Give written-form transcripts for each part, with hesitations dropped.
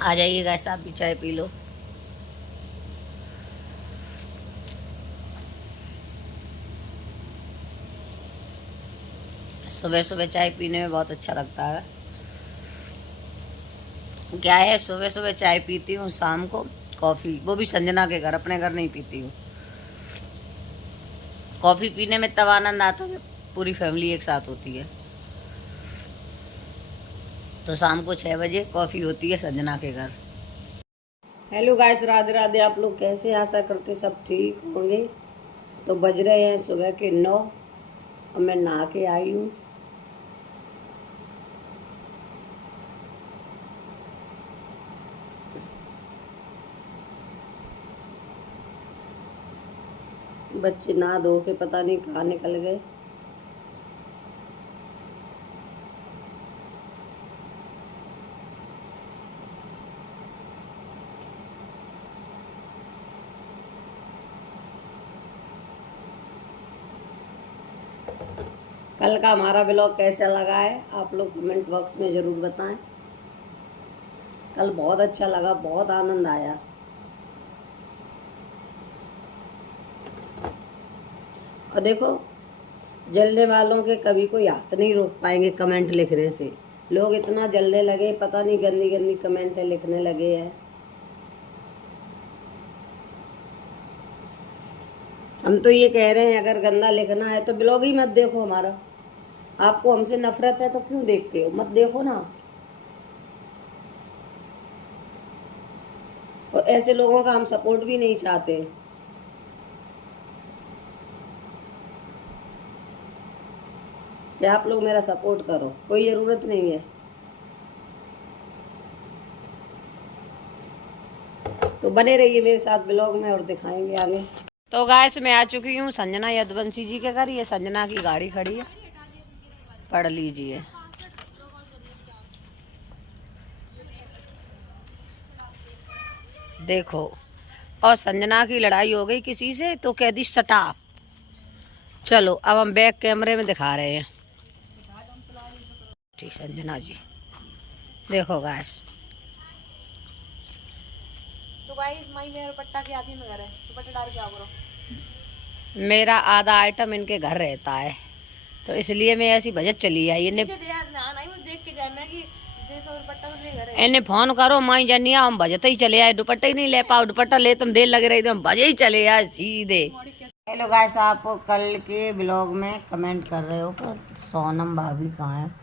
आ जाइए गाइस, आप भी चाय पी लो। सुबह सुबह चाय पीने में बहुत अच्छा लगता है। क्या है, सुबह सुबह चाय पीती हूँ, शाम को कॉफ़ी, वो भी संजना के घर, अपने घर नहीं पीती हूँ। कॉफ़ी पीने में तब आनंद आता है जब पूरी फैमिली एक साथ होती है। तो शाम को 6 बजे कॉफ़ी होती है संजना के घर। Hello guys, Radhe Radhe. आप लोग कैसे, आशा करते सब ठीक होंगे। तो बज रहे हैं सुबह के 9 और मैं नहा के आई हूँ। बच्चे नहा धो के पता नहीं कहाँ निकल गए। कल का हमारा ब्लॉग कैसा लगा है आप लोग कमेंट बॉक्स में ज़रूर बताएं। कल बहुत अच्छा लगा, बहुत आनंद आया। और देखो, जलने वालों के कभी कोई हाथ नहीं रोक पाएंगे कमेंट लिखने से। लोग इतना जलने लगे, पता नहीं गंदी गंदी कमेंट लिखने लगे हैं। हम तो ये कह रहे हैं, अगर गंदा लिखना है तो ब्लॉग ही मत देखो हमारा। आपको हमसे नफरत है तो क्यों देखते हो, मत देखो ना। और ऐसे लोगों का हम सपोर्ट भी नहीं चाहते। कि आप लोग मेरा सपोर्ट करो, कोई ज़रूरत नहीं है। तो बने रहिए मेरे साथ ब्लॉग में और दिखाएंगे आगे। तो गाइस, मैं आ चुकी हूँ संजना यदुवंशी जी के घर। ये संजना की गाड़ी खड़ी है, पढ़ लीजिए। देखो, और संजना की लड़ाई हो गई किसी से तो कह दी सटा। चलो अब हम बैक कैमरे में दिखा रहे हैं। ठीक संजना जी, देखो गाइस। तो गाइस माई मेरा पट्टा के आदमी में घर है, तो पट्टा डाल के आओ करो। मेरा आधा आइटम इनके घर रहता है, तो इसलिए मैं ऐसी बजट चली आई। इन्हें देख के जाए मैं कि तो पट्टा तो मेरे घर है। इन्हें फोन करो, माई जनिया हम बजते ही चले आए। दुपट्टा ही नहीं ले पाओ, दुपट्टा ले तुम देर लग रही, तो हम बजे ही चले आए सीधे। हेलो गाइस, आप कल के ब्लॉग में कमेंट कर रहे हो कि सोनम भाभी कहाँ है।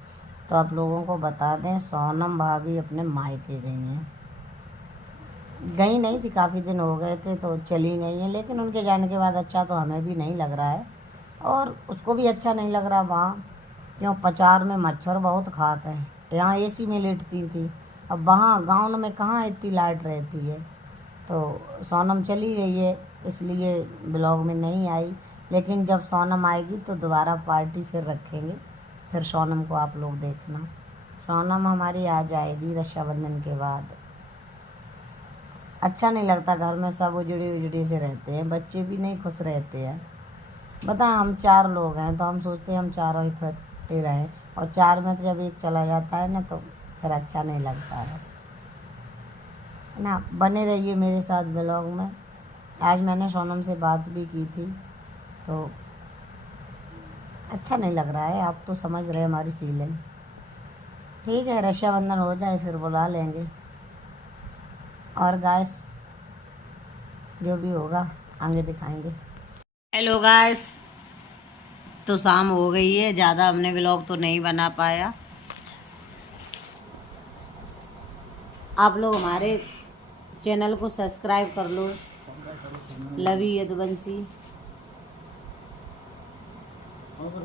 तो आप लोगों को बता दें, सोनम भाभी अपने मायके गई हैं। गई नहीं थी, काफ़ी दिन हो गए थे तो चली गई हैं। लेकिन उनके जाने के बाद अच्छा तो हमें भी नहीं लग रहा है, और उसको भी अच्छा नहीं लग रहा वहाँ। क्यों, पचार में मच्छर बहुत खाते हैं। यहाँ एसी में लेटती थी, अब वहाँ गाँव में कहाँ इतनी लाइट रहती है। तो सोनम चली गई है, इसलिए ब्लॉग में नहीं आई। लेकिन जब सोनम आएगी तो दोबारा पार्टी फिर रखेंगे, फिर सोनम को आप लोग देखना। सोनम हमारी आ जाएगी रक्षाबंधन के बाद। अच्छा नहीं लगता, घर में सब उजड़ी उजड़ी से रहते हैं, बच्चे भी नहीं खुश रहते हैं। बता, हम 4 लोग हैं तो हम सोचते हैं हम चारों इकट्ठे रहें, और 4 में तो जब एक चला जाता है ना तो फिर अच्छा नहीं लगता है ना। बने रहिए मेरे साथ ब्लॉग में। आज मैंने सोनम से बात भी की थी, तो अच्छा नहीं लग रहा है। आप तो समझ रहे हमारी फीलिंग। ठीक है, रक्षाबंधन हो जाए फिर बुला लेंगे, और गाइस जो भी होगा आगे दिखाएंगे। हेलो गाइस, तो शाम हो गई है, ज़्यादा हमने व्लॉग तो नहीं बना पाया। आप लोग हमारे चैनल को सब्सक्राइब कर लो, लवी यदुवंशी।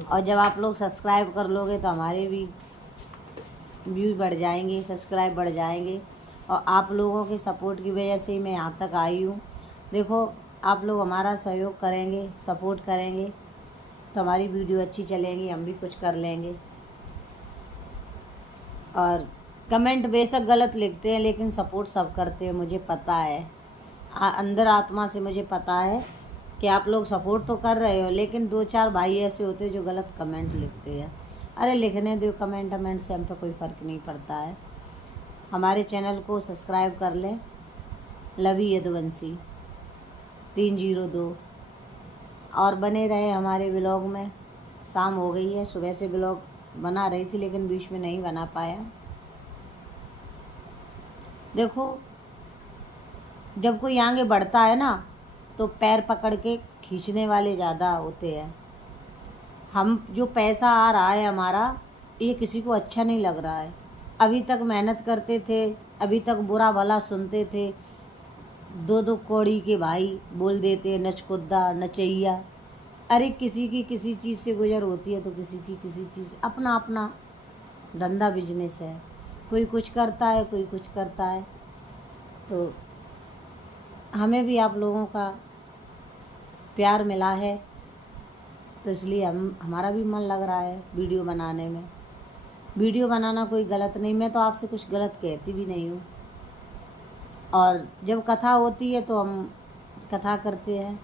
और जब आप लोग सब्सक्राइब कर लोगे तो हमारे भी व्यूज बढ़ जाएंगे, सब्सक्राइब बढ़ जाएंगे। और आप लोगों के सपोर्ट की वजह से ही मैं यहाँ तक आई हूँ। देखो, आप लोग हमारा सहयोग करेंगे, सपोर्ट करेंगे तो हमारी वीडियो अच्छी चलेगी, हम भी कुछ कर लेंगे। और कमेंट बेशक गलत लिखते हैं, लेकिन सपोर्ट सब करते हैं, मुझे पता है। अंदर आत्मा से मुझे पता है कि आप लोग सपोर्ट तो कर रहे हो, लेकिन 2-4 भाई ऐसे होते हैं जो गलत कमेंट लिखते हैं। अरे लिखने दो, कमेंट से हम पे कोई फ़र्क नहीं पड़ता है। हमारे चैनल को सब्सक्राइब कर लें। लवी यदुवंशी 302 और बने रहे हमारे ब्लॉग में। शाम हो गई है, सुबह से ब्लॉग बना रही थी लेकिन बीच में नहीं बना पाया। देखो, जब कोई आगे बढ़ता है ना तो पैर पकड़ के खींचने वाले ज़्यादा होते हैं। हम जो पैसा आ रहा है हमारा, ये किसी को अच्छा नहीं लग रहा है। अभी तक मेहनत करते थे, अभी तक बुरा भला सुनते थे, दो कौड़ी के भाई बोल देते, नचकुद्दा नचैया। अरे किसी की किसी चीज़ से गुजर होती है तो किसी की किसी चीज़, अपना अपना धंधा बिजनेस है। कोई कुछ करता है, कोई कुछ करता है। तो हमें भी आप लोगों का प्यार मिला है तो इसलिए हमारा भी मन लग रहा है वीडियो बनाने में। वीडियो बनाना कोई गलत नहीं, मैं तो आपसे कुछ गलत कहती भी नहीं हूँ। और जब कथा होती है तो हम कथा करते हैं,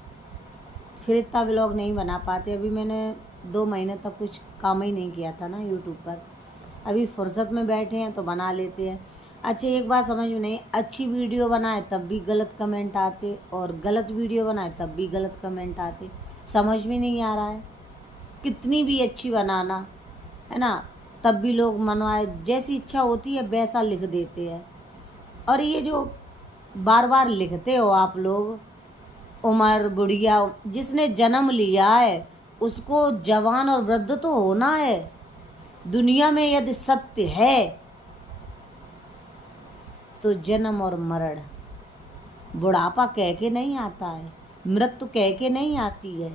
फिर इतना व्लॉग नहीं बना पाते। अभी मैंने 2 महीने तक कुछ काम ही नहीं किया था ना यूट्यूब पर। अभी फुर्सत में बैठे हैं तो बना लेते हैं। अच्छा, एक बात समझ में नहीं, अच्छी वीडियो बनाए तब भी गलत कमेंट आते और गलत वीडियो बनाए तब भी गलत कमेंट आते। समझ में नहीं आ रहा है। कितनी भी अच्छी बनाना है ना, तब भी लोग मनवाए जैसी इच्छा होती है वैसा लिख देते हैं। और ये जो बार बार लिखते हो आप लोग, उम्र बुढ़िया, जिसने जन्म लिया है उसको जवान और वृद्ध तो होना है। दुनिया में यदि सत्य है तो जन्म और मरण, बुढ़ापा कह के नहीं आता है, मृत्यु कह के नहीं आती है,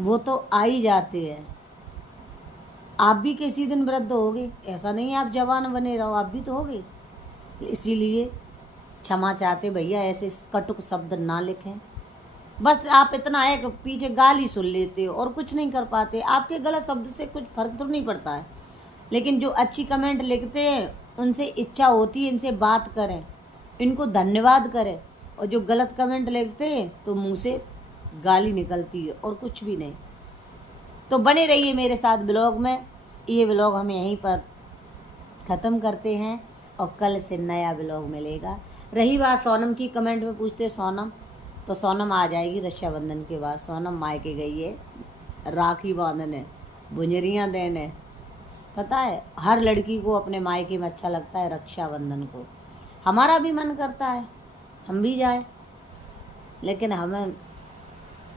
वो तो आ ही जाते हैं। आप भी किसी दिन वृद्ध होगे, ऐसा नहीं आप जवान बने रहो, आप भी तो होगे। इसीलिए क्षमा चाहते भैया, ऐसे कटुक शब्द ना लिखें। बस आप इतना है कि पीछे गाली सुन लेते हो और कुछ नहीं कर पाते। आपके गलत शब्द से कुछ फर्क तो नहीं पड़ता है, लेकिन जो अच्छी कमेंट लिखते हैं उनसे इच्छा होती है इनसे बात करें, इनको धन्यवाद करें। और जो गलत कमेंट लिखते हैं तो मुंह से गाली निकलती है और कुछ भी नहीं। तो बने रहिए मेरे साथ ब्लॉग में। ये ब्लॉग हम यहीं पर ख़त्म करते हैं और कल से नया ब्लॉग मिलेगा। रही बात सोनम की, कमेंट में पूछते सोनम, तो सोनम आ जाएगी रक्षाबंधन के बाद। सोनम मायके गई है राखी बांधने, बुंजरियाँ देने। पता है, हर लड़की को अपने मायके में अच्छा लगता है रक्षाबंधन को। हमारा भी मन करता है हम भी जाएं, लेकिन हमें,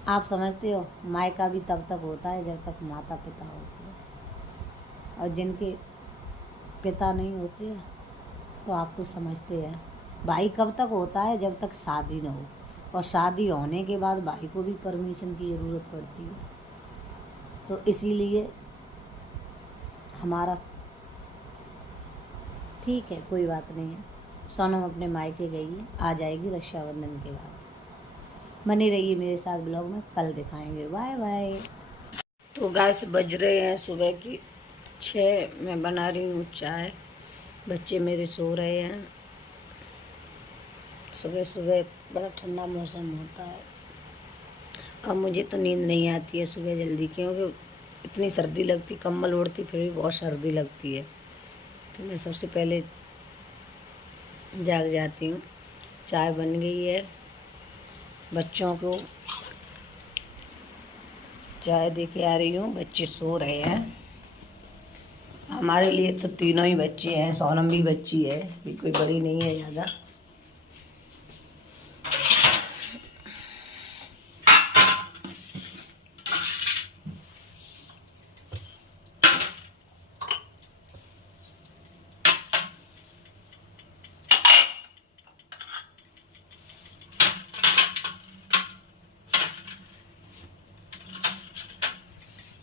आप समझते हो, मायका भी तब तक होता है जब तक माता पिता होते हैं। और जिनके पिता नहीं होते हैं तो आप तो समझते हैं, भाई कब तक होता है, जब तक शादी न हो। और शादी होने के बाद भाई को भी परमिशन की ज़रूरत पड़ती है। तो इसीलिए हमारा ठीक है, कोई बात नहीं है। सोनम अपने मायके गई है, आ जाएगी रक्षाबंधन के बाद। बने रहिए मेरे साथ ब्लॉग में, कल दिखाएंगे। Bye bye. तो गैस बज रहे हैं सुबह की 6, मैं बना रही हूँ चाय। बच्चे मेरे सो रहे हैं। सुबह सुबह बड़ा ठंडा मौसम होता है। अब मुझे तो नींद नहीं आती है सुबह जल्दी, क्योंकि इतनी सर्दी लगती, कंबल ओढ़ती फिर भी बहुत सर्दी लगती है। तो मैं सबसे पहले जाग जाती हूँ। चाय बन गई है, बच्चों को चाय दे के आ रही हूँ। बच्चे सो रहे हैं। हमारे लिए तो तीनों ही बच्चे हैं, सोनम भी बच्ची है, भी कोई बड़ी नहीं है ज़्यादा।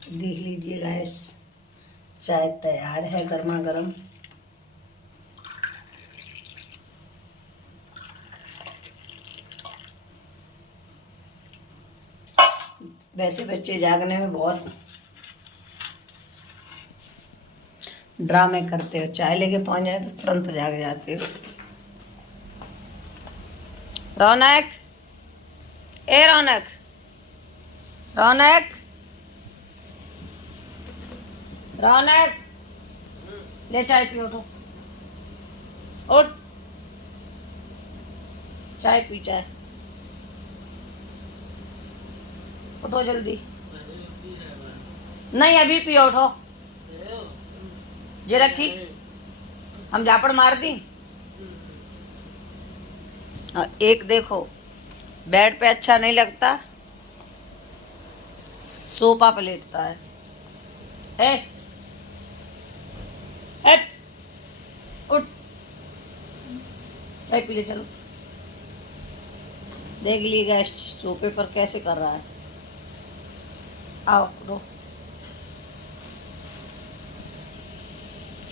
देख लीजिए गैस, चाय तैयार है गर्मा गर्म। वैसे बच्चे जागने में बहुत ड्रामे करते हो, चाय लेके पहुंच जाए तो तुरंत जाग जाते हो। रौनक, ए रौनक, रौनक, रौनक, ले चाय पियो तो। उठ, चाय पी चाय, उठो जल्दी। नहीं अभी पियो, उठो। जे रखी हम झापड़ मार दी। एक देखो, बेड पे अच्छा नहीं लगता, सोफा पे लेटता है। ए, ए, उठ, चाय पी ले चलो। देख लीजिएगा सोफे पर कैसे कर रहा है। आओ उठो।